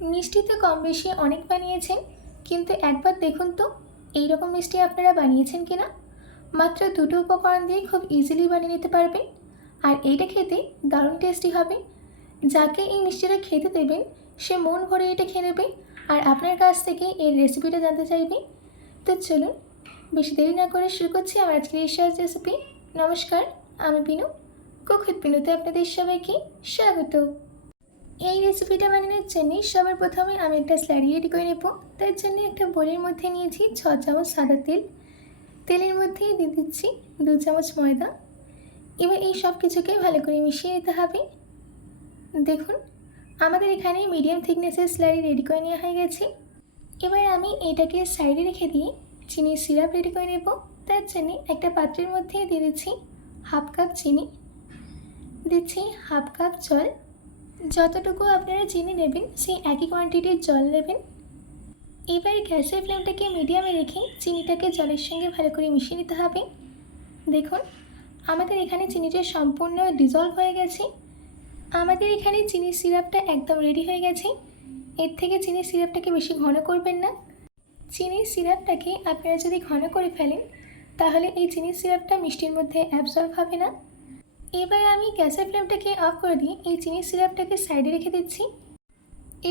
মিষ্টি তো কম বেশি অনেক বানিয়েছেন, কিন্তু একবার দেখুন তো এই রকম মিষ্টি আপনারা বানিয়েছেন কি না মাত্র দুটো উপকরণ দিয়ে খুব ইজিলি বানিয়ে নিতে পারবেন, আর এইটা খেতে দারুণ টেস্টি হবে। যাকে এই মিষ্টিটা খেতে দেবেন, সে মন ভরে এটা খেয়ে নেবে, আর আপনার কাছ থেকে এর রেসিপিটা জানতে চাইবে। তো চলুন, বেশি দেরি না করে শুরু করছি আমার আজকের এই রেসিপি নমস্কার, আমি বিনু। কুকুর বিনুতে আপনাদের সবাইকে স্বাগত। এই রেসিপিটা বানানোর জন্য সবার প্রথমে আমি একটা স্লারি রেডি করে নেব। তার জন্য একটা বোলের মধ্যে নিয়েছি ছ চামচ সাদা তেল। তেলের মধ্যেই দিয়ে দিচ্ছি দু চামচ ময়দা। এবার এই সব কিছুকে ভালো করে মিশিয়ে নিতে হবে। দেখুন, আমাদের এখানে মিডিয়াম থিকনেসের স্লারি রেডি করে নেওয়া হয়ে গেছে। এবার আমি এটাকে সাইডে রেখে দিয়ে চিনির সিরাপ রেডি করে নেব। তার জন্য একটা পাত্রের মধ্যে দিয়ে দিচ্ছি হাফ কাপ চিনি। দিচ্ছি হাফ কাপ জল। যতটুকু আপনারা চিনি নেবেন, সেই একই কোয়ান্টিটির জল নেবেন। এবার গ্যাসের ফ্লেমটাকে মিডিয়ামে রেখে চিনিটাকে জলের সঙ্গে ভালো করে মিশিয়ে নিতে হবে। দেখুন, আমাদের এখানে চিনিটা সম্পূর্ণ ডিজলভ হয়ে গেছে। আমাদের এখানে চিনির সিরাপটা একদম রেডি হয়ে গেছে। এর থেকে চিনির সিরাপটাকে বেশি ঘন করবেন না। চিনির সিরাপটাকে আপনারা যদি ঘন করে ফেলেন, তাহলে এই চিনির সিরাপটা মিষ্টির মধ্যে অ্যাবজর্ব হবে না। এবার আমি গ্যাসের ফ্লেমটাকে অফ করে দিয়ে এই চিনির সিরাপটাকে সাইডে রেখে দিচ্ছি।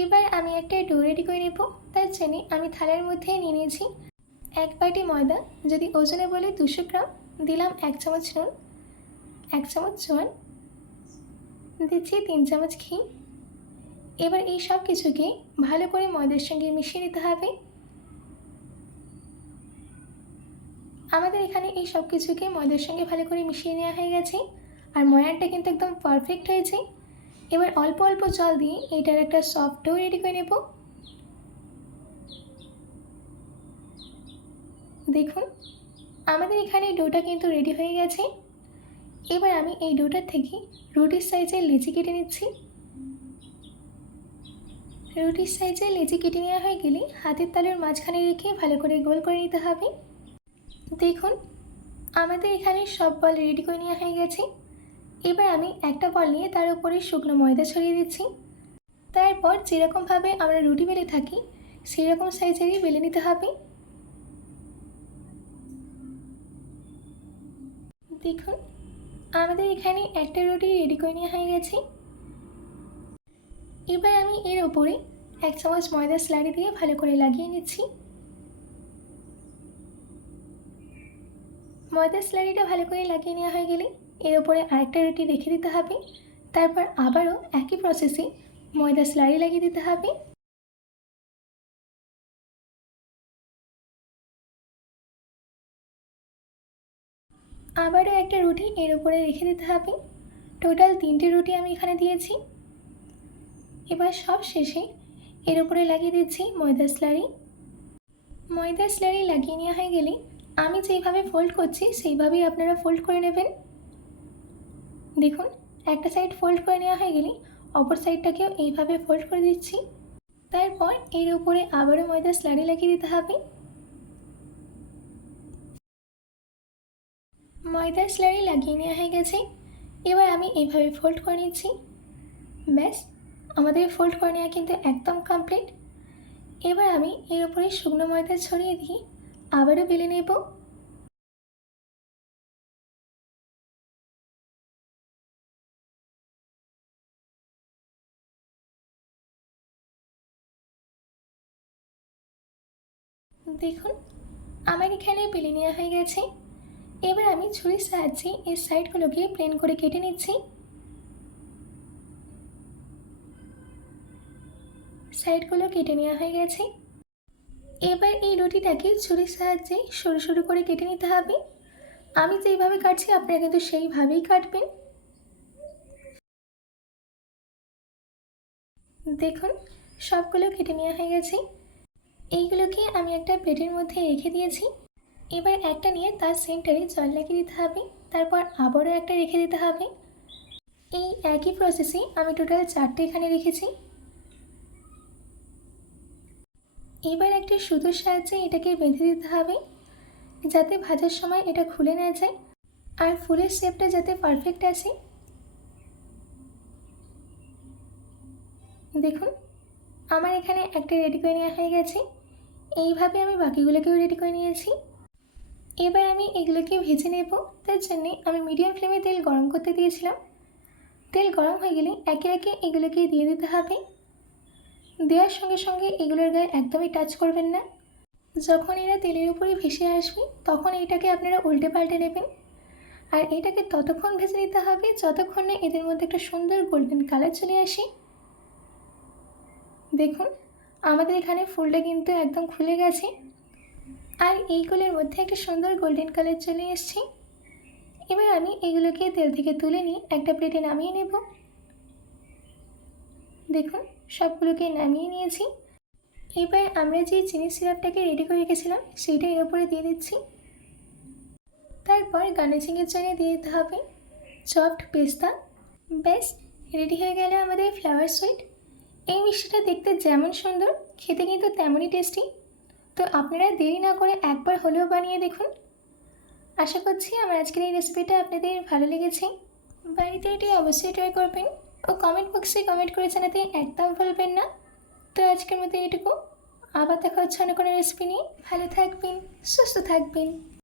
এবার আমি একটা ডো রেডি করে নেব। তার জন্যে আমি থালার মধ্যে নিয়ে নিয়েছি এক বাটি ময়দা, যদি ওজনে বলি দুশো গ্রাম, দিলাম এক চামচ নুন, এক চামচ জোয়ান দিচ্ছি তিন চামচ ঘি। এবার এই সব কিছুকে ভালো করে ময়দার সঙ্গে মিশিয়ে নিতে হবে। আমাদের এখানে এই সব কিছুকে ময়দার সঙ্গে ভালো করে মিশিয়ে নেওয়া হয়ে গেছে। আর ময়ানটা কিন্তু একদম পারফেক্ট হয়েছে। এবার অল্প অল্প জল দিয়ে এটার একটা সফট ডো রেডি করে নেব। দেখুন, আমাদের এখানে ডোটা কিন্তু রেডি হয়ে গেছে। এবার আমি এই ডোটার থেকে রুটির সাইজের লেচি কেটে নিচ্ছি। রুটির সাইজে লেচি কেটে নেওয়া হয়ে গেলে হাতের তালুর মাঝখানে রেখে ভালো করে গোল করে নিতে হবে। দেখুন, আমাদের এখানে সব বল রেডি করে নেওয়া হয়ে গেছে। এবার আমি একটা বল নিয়ে তার উপরে শুকনো ময়দা ছড়িয়ে দিচ্ছি। তারপর যেরকমভাবে আমরা রুটি বেলে থাকি, সেরকম সাইজেরই বেলে নিতে হবে। দেখুন, আমাদের এখানে একটা রুটি রেডি করে নেওয়া হয়ে গেছে। এবার আমি এর ওপরে এক চামচ ময়দা স্লারি দিয়ে ভালো করে লাগিয়ে নিচ্ছি। ময়দা স্লারিটা ভালো করে লাগিয়ে নেওয়া হয়ে গেলে এর ওপরে আরেকটা রুটি রেখে দিতে হবে। তারপর আবারও একই প্রসেসে ময়দা স্লারি লাগিয়ে দিতে হবে। আবারও একটা রুটি এর উপরে রেখে দিতে হবে। টোটাল তিনটে রুটি আমি এখানে দিয়েছি। এবার সব শেষে এর উপরে লাগিয়ে দিচ্ছি ময়দা স্লারি ময়দা স্লারি লাগিয়ে নেওয়া হয়ে গেলে আমি যেইভাবে ফোল্ড করছি, সেইভাবেই আপনারা ফোল্ড করে নেবেন। দেখুন, একটা সাইড ফোল্ড করে নেওয়া হয়ে গেলে অপর সাইডটাকেও এইভাবে ফোল্ড করে দিচ্ছি। তারপর এর উপরে আবারও ময়দা স্লারি লাগিয়ে দিতে হবে। ময়দার স্লারি লাগিয়ে নেওয়া হয়ে গেছে। এবার আমি এইভাবে ফোল্ড করে নিচ্ছি। ব্যাস, আমাদের ফোল্ড করে নেওয়া কিন্তু একদম কমপ্লিট এবার আমি এর উপরে শুকনো ময়দা ছড়িয়ে দিয়ে আবারও বেলে নেব। দেখুন, আমার এখানে বেলে নেওয়া হয়ে গেছে। এবার আমি ছুরির সাহায্যে এর সাইডগুলোকে প্লেন করে কেটে নিচ্ছি। সাইডগুলো কেটে নেওয়া হয়ে গেছে। এবার এই রুটিটাকে ছুরির সাহায্যে সরু সরু করে কেটে নিতে হবে। আমি যেইভাবে কাটছি, আপনারা কিন্তু সেইভাবেই কাটবেন। দেখুন, সবগুলো কেটে নেওয়া হয়ে গেছে। এইগুলোকে আমি একটা প্লেটের মধ্যে রেখে দিয়েছি। এবার একটা নিয়ে তার সেন্টারে জল লাগিয়ে দিতে হবে। তারপর আবারও একটা রেখে দিতে হবে। এই একই প্রসেসে আমি টোটাল চারটে এখানে রেখেছি। এবার একটা সুতোর সাহায্যে এটাকে বেঁধে দিতে হবে, যাতে ভাজার সময় এটা খুলে না যায়। আর ফুলের শেপটা যাতে পারফেক্ট আসে। দেখুন আমার এখানে একটা রেডি করে নেওয়া হয়ে গেছে। এইভাবে আমি বাকিগুলোকেও রেডি করে নিয়েছি। এবার আমি এগুলোকে ভেজে নেব। তার জন্যে আমি মিডিয়াম ফ্লেমে তেল গরম করতে দিয়েছিলাম। তেল গরম হয়ে গেলে একে একে এগুলোকে দিয়ে দিতে হবে। দেওয়ার সঙ্গে সঙ্গে এগুলোর গায়ে একদমই টাচ করবেন না। যখন এরা তেলের উপরে ভেসে আসবে, তখন এটাকে আপনারা উল্টে পাল্টে নেবেন। আর এটাকে ততক্ষণ ভেজে নিতে হবে, যতক্ষণ না এদের মধ্যে একটা সুন্দর গোল্ডেন কালার চলে আসে। দেখুন, আমাদের এখানে ফুলটা কিন্তু একদম খুলে গেছে। আর এইগুলোর মধ্যে একটা সুন্দর গোল্ডেন কালার চলে এসছে। এবার আমি এগুলোকে তেল থেকে তুলে নিয়ে একটা প্লেটে নামিয়ে নেব। দেখুন, সবগুলোকে নামিয়ে নিয়েছি। এবার আমরা যে চিনি সিরাপটাকে রেডি করে রেখেছিলাম, সেইটা এর উপরে দিয়ে দিচ্ছি। তারপর গার্নিশিংয়ের জন্য দিয়ে দিতে হবে। সফট পেস্তা ব্যাস রেডি হয়ে গেলে আমাদের ফ্লাওয়ার সুইট এই মিষ্টিটা দেখতে যেমন সুন্দর, খেতে কিন্তু তেমনই টেস্টি তো আপনারা দেরি না করে একবার হলেও বানিয়ে দেখুন। আশা করছি আমার আজকের এই রেসিপিটা আপনাদের ভালো লেগেছে। বাড়িতে এটি অবশ্যই ট্রাই করবেন ও কমেন্ট বক্সে কমেন্ট করে জানাতে একদম ভুলবেন না। তো আজকের মতো এটুকু আবার দেখা হচ্ছে অন্য কোনো রেসিপি নিয়ে। ভালো থাকবেন, সুস্থ থাকবেন।